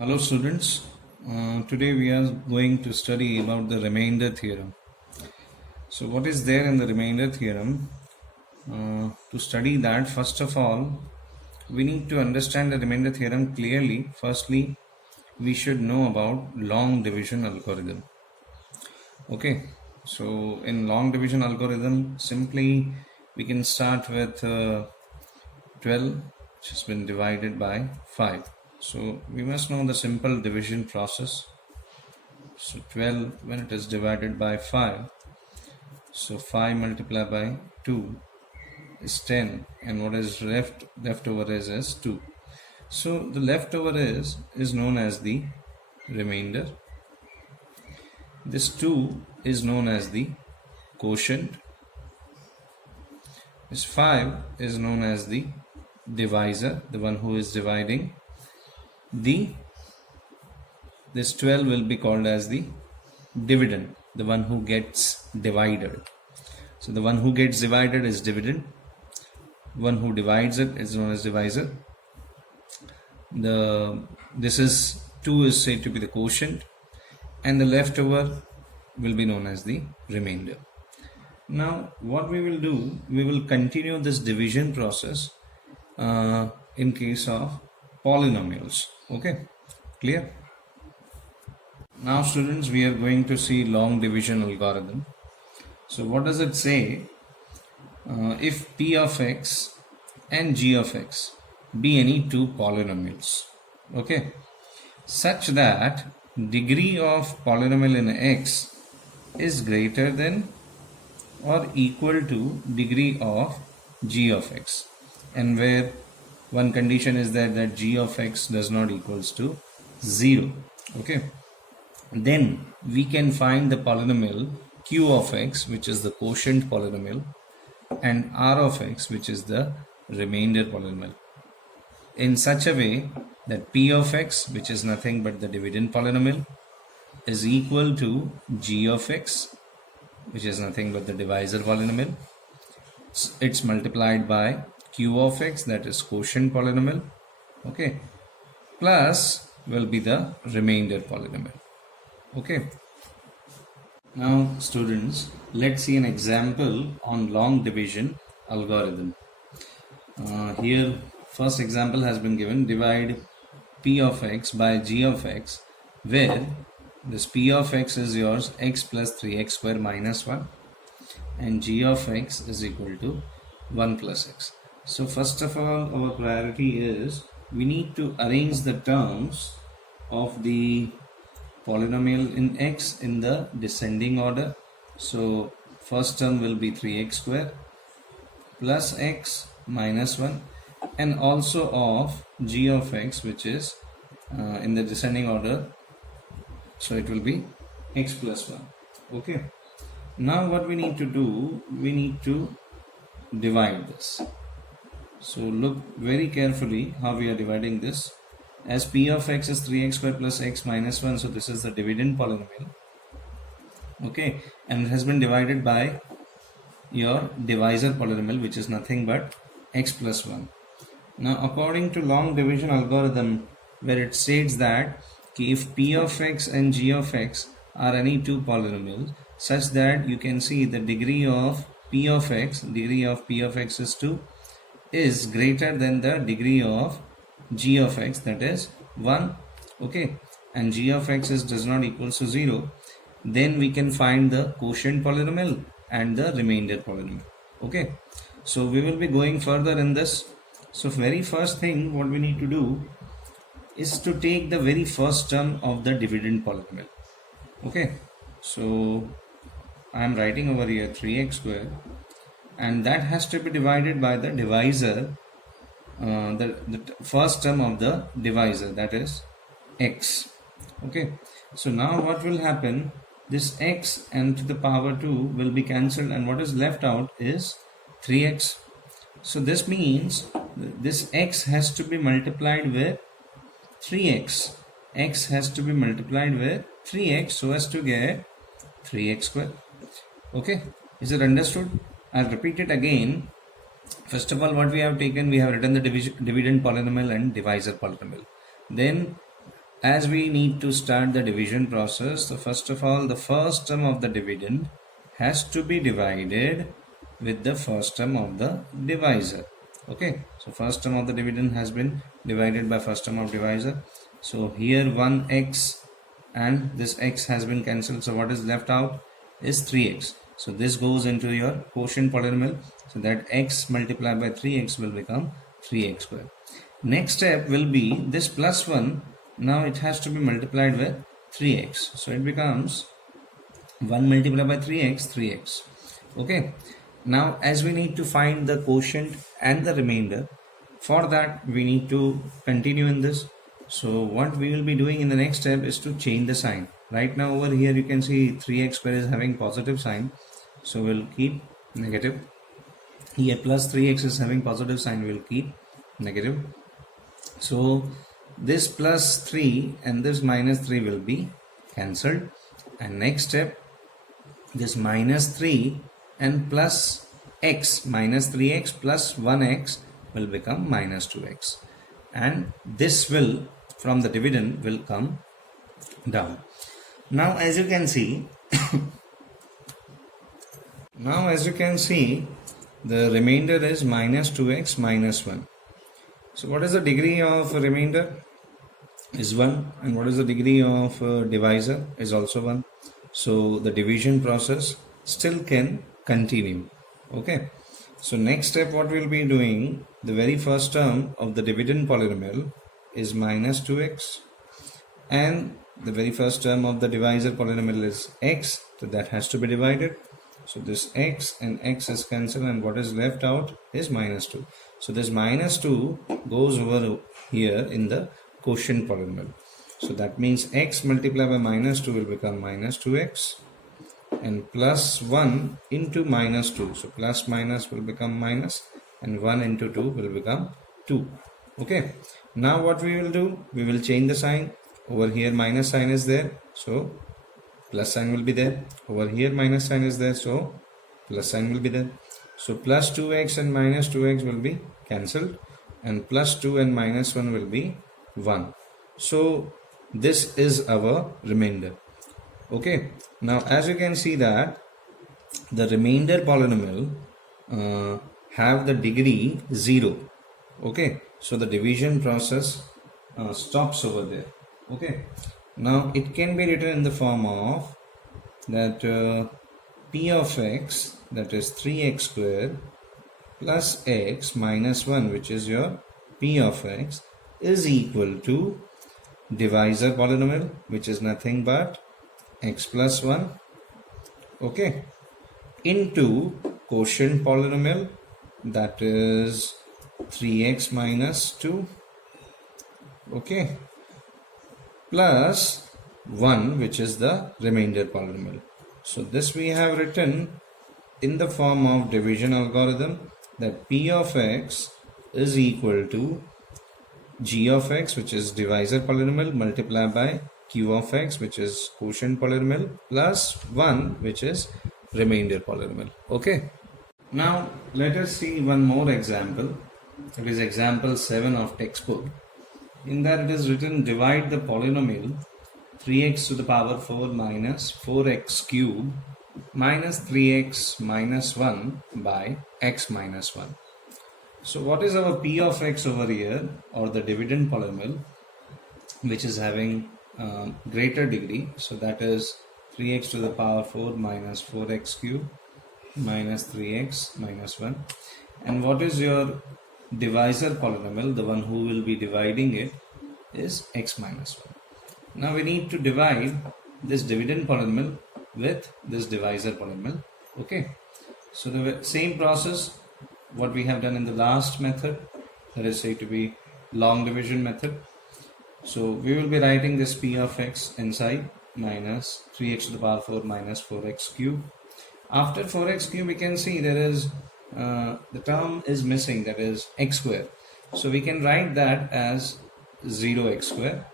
Hello students, today we are going to study about the remainder theorem. So what is there in the remainder theorem? To study that, first of all, we need to understand the remainder theorem clearly. Firstly, we should know about long division algorithm. Okay, so in long division algorithm, simply we can start with 12, which has been divided by 5. So we must know the simple division process. So 12 when it is divided by 5, so 5 multiplied by 2 is 10, and what is left over is 2. So the leftover is known as the remainder. This 2 is known as the quotient. This 5 is known as the divisor, the one who is dividing. This 12 will be called as the dividend, the one who gets divided. So the one who gets divided is dividend. One who divides it is known as divisor. This is 2 is said to be the quotient, and the leftover will be known as the remainder. Now what we will do, we will continue this division process in case of polynomials. Okay, clear? Now students, we are going to see long division algorithm. So what does it say? If p of x and g of x be any two polynomials, okay, such that degree of polynomial in x is greater than or equal to degree of g of x, and where one condition is that g of x does not equals to 0, okay, then we can find the polynomial q of x, which is the quotient polynomial, and r of x, which is the remainder polynomial, in such a way that p of x, which is nothing but the dividend polynomial, is equal to g of x, which is nothing but the divisor polynomial. It's multiplied by q of x, that is quotient polynomial, okay, plus will be the remainder polynomial. Okay. Now students, let's see an example on long division algorithm. Here first example has been given: divide p of x by g of x, where this p of x is yours x plus 3x square minus 1, and g of x is equal to 1 plus x. So first of all, our priority is we need to arrange the terms of the polynomial in x in the descending order. So first term will be 3x square plus x minus 1, and also of g of x, which is in the descending order, so it will be x plus 1. Okay, now what we need to do, we need to divide this. So look very carefully how we are dividing this. As p of x is 3x square plus x minus 1, so this is the dividend polynomial, okay, and it has been divided by your divisor polynomial, which is nothing but x plus 1. Now according to long division algorithm, where it states that if p of x and g of x are any two polynomials, such that you can see the degree of p of x is 2, is greater than the degree of g of x, that is 1, okay, and g of x does not equal to 0, then we can find the quotient polynomial and the remainder polynomial. Okay, so we will be going further in this. So very first thing what we need to do is to take the very first term of the dividend polynomial. Okay, so I am writing over here 3x square, and that has to be divided by the divisor, the first term of the divisor, that is x. Okay, so now what will happen, this x and to the power 2 will be cancelled, and what is left out is 3x. So this means this x has to be multiplied with 3x. X has to be multiplied with 3x so as to get 3x square. Okay, is it understood? I'll repeat it again. First of all, what we have taken, we have written the dividend polynomial and divisor polynomial. Then as we need to start the division process, so first of all, the first term of the dividend has to be divided with the first term of the divisor. Okay, so first term of the dividend has been divided by first term of divisor. So here 1x and this x has been cancelled. So what is left out is 3x. So this goes into your quotient polynomial. So that x multiplied by 3x will become 3x squared. Next step will be this plus 1. Now it has to be multiplied with 3x. So it becomes 1 multiplied by 3x, 3x. Okay. Now as we need to find the quotient and the remainder, for that we need to continue in this. So what we will be doing in the next step is to change the sign. Right now over here you can see 3x square is having positive sign. So we'll keep negative. Here plus 3x is having positive sign, we'll keep negative. So this plus 3 and this minus 3 will be cancelled. And next step, this minus 3 and plus x, minus 3x plus 1x will become minus 2x. And this will, from the dividend, will come down. Now as you can see, the remainder is minus 2x minus 1. So what is the degree of remainder? Is 1. And what is the degree of divisor? Is also 1. So the division process still can continue. Okay. So next step what we will be doing, the very first term of the dividend polynomial is minus 2x. And the very first term of the divisor polynomial is x. So that has to be divided. So this x and x is cancelled and what is left out is minus 2. So this minus 2 goes over here in the quotient polynomial. So that means x multiplied by minus 2 will become minus 2x and plus 1 into minus 2. So plus minus will become minus and 1 into 2 will become 2. Okay. Now what we will do, we will change the sign. Over here minus sign is there. So plus sign will be there. Over here minus sign is there, so plus sign will be there. So plus 2x and minus 2x will be cancelled and plus 2 and minus 1 will be 1. So this is our remainder. Okay. Now as you can see that the remainder polynomial have the degree 0. Okay. So the division process stops over there. Okay. Now it can be written in the form of that p of x, that is 3x squared plus x minus 1, which is your p of x, is equal to divisor polynomial, which is nothing but x plus 1, okay, into quotient polynomial, that is 3x minus 2, okay, plus 1, which is the remainder polynomial. So this we have written in the form of division algorithm, that p of x is equal to g of x, which is divisor polynomial, multiplied by q of x, which is quotient polynomial, plus 1, which is remainder polynomial. Okay. Now let us see one more example. It is example 7 of textbook. In that it is written, divide the polynomial 3x to the power 4 minus 4x cube minus 3x minus 1 by x minus 1. So what is our p of x over here, or the dividend polynomial, which is having greater degree? So that is 3x to the power 4 minus 4x cube minus 3x minus 1. And what is your divisor polynomial? The one who will be dividing it is x minus 1. Now we need to divide this dividend polynomial with this divisor polynomial. Okay. So the same process what we have done in the last method, that is said to be long division method. So we will be writing this p of x inside minus 3x to the power 4 minus 4x cube. After 4x cube we can see there is the term is missing, that is x square. So we can write that as 0x square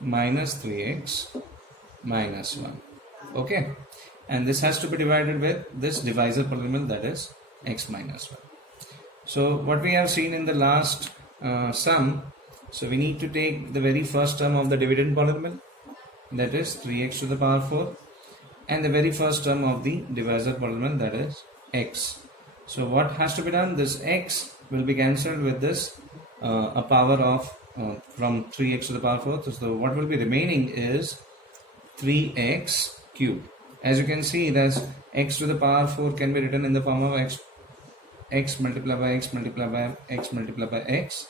minus 3x minus 1. Okay. And this has to be divided with this divisor polynomial, that is x minus 1. So what we have seen in the last sum, So we need to take the very first term of the dividend polynomial, that is 3x to the power 4, and the very first term of the divisor polynomial, that is x. So what has to be done? This x will be cancelled with this a power of from 3x to the power 4. So what will be remaining is 3x cubed. As you can see, that x to the power 4 can be written in the form of x multiplied by x multiplied by x multiplied by x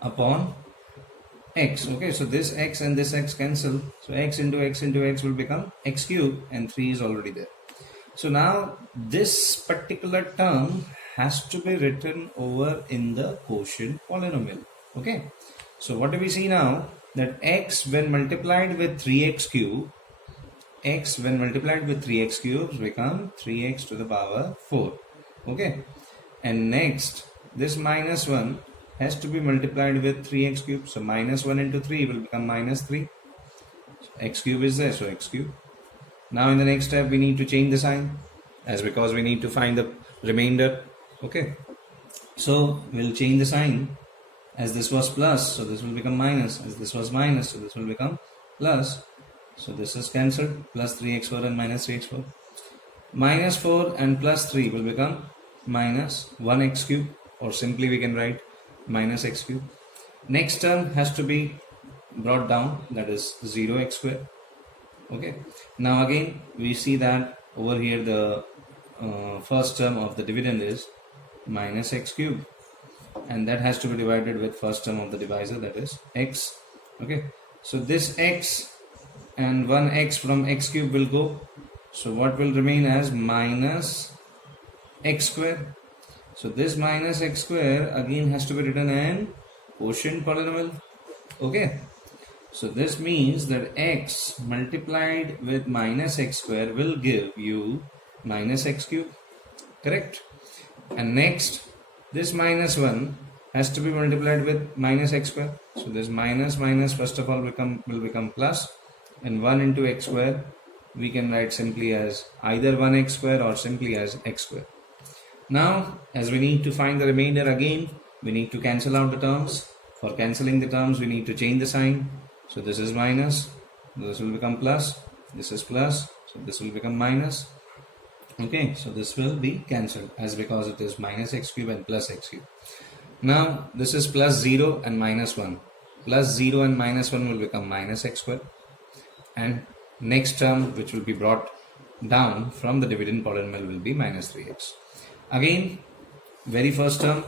upon x. Okay, so this x and this x cancel. So x into x into x will become x cubed, and 3 is already there. So now this particular term has to be written over in the quotient polynomial. Okay, so what do we see now? That x when multiplied with 3x cube, x when multiplied with 3x cubes become 3x to the power 4. Okay, and next this minus 1 has to be multiplied with 3x cube. So minus 1 into 3 will become minus 3. So x cube is there, so x cube. Now in the next step we need to change the sign, as because we need to find the remainder. Okay, so we'll change the sign. As this was plus, so this will become minus. As this was minus, so this will become plus. So this is cancelled. Plus 3x4 and minus 3x4. Minus 4 and plus 3 will become minus 1x cube, or simply we can write minus x cube. Next term has to be brought down, that is 0x square. Okay, now again we see that over here the first term of the dividend is minus x cube, and that has to be divided with first term of the divisor, that is x. Okay, so this x and 1x from x cube will go. So what will remain as minus x square. So this minus x square again has to be written in quotient polynomial. Okay, so this means that x multiplied with minus x square will give you minus x cube. Correct? And next this minus 1 has to be multiplied with minus x square. So this minus minus first of all will become plus, and 1 into x square we can write simply as either 1x square or simply as x square. Now as we need to find the remainder, again we need to cancel out the terms. For cancelling the terms we need to change the sign. So this is minus, this will become plus, this is plus, so this will become minus. Okay, so this will be cancelled, as because it is minus x cube and plus x cube. Now this is plus 0 and minus 1. Plus 0 and minus 1 will become minus x square, and next term which will be brought down from the dividend polynomial will be minus 3x. Again, very first term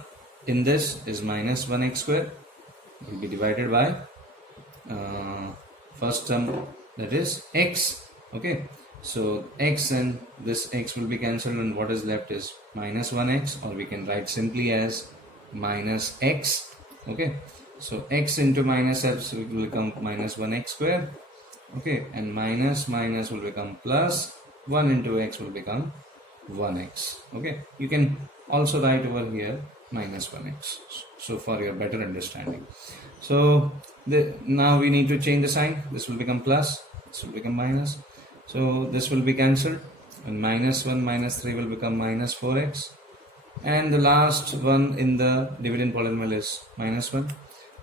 in this is minus 1x square, will be divided by first term, that is x. Okay, so x and this x will be cancelled, and what is left is minus 1x, or we can write simply as minus x. Okay, so x into minus x will become minus 1x square. Okay, and minus minus will become plus, 1 into x will become 1x. Okay, you can also write over here minus 1x, so for your better understanding. So now we need to change the sign. This will become plus, this will become minus, so this will be cancelled, and minus 1 minus 3 will become minus 4x, and the last one in the dividend polynomial is minus 1.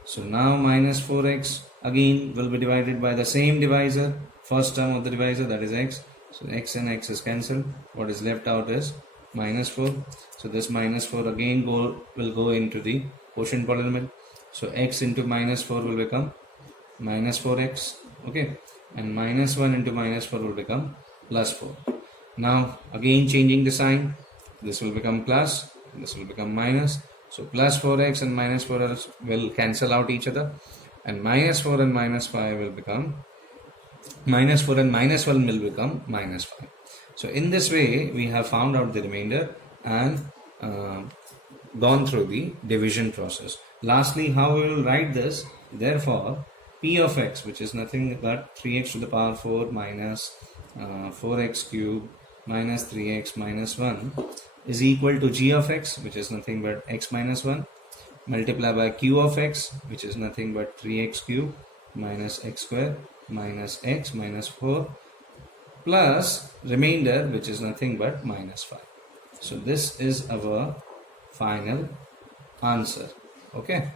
So now minus 4x again will be divided by the same divisor, first term of the divisor, that is x. So x and x is cancelled. What is left out is minus 4. So this minus 4 again will go into the quotient polynomial. So x into minus 4 will become minus 4x. Okay, and minus 1 into minus 4 will become plus 4. Now again changing the sign, this will become plus, this will become minus. So plus 4x and minus 4 will cancel out each other, and minus 4 and minus 5 will become minus 4, and minus 1 will become minus 5. So in this way we have found out the remainder and gone through the division process. Lastly, how we will write this? Therefore p of x, which is nothing but 3x to the power 4 minus 4x cube minus 3x minus 1, is equal to g of x, which is nothing but x minus 1, multiplied by q of x, which is nothing but 3x cube minus x square minus x minus 4, plus remainder, which is nothing but minus 5. So this is our final answer. Okay.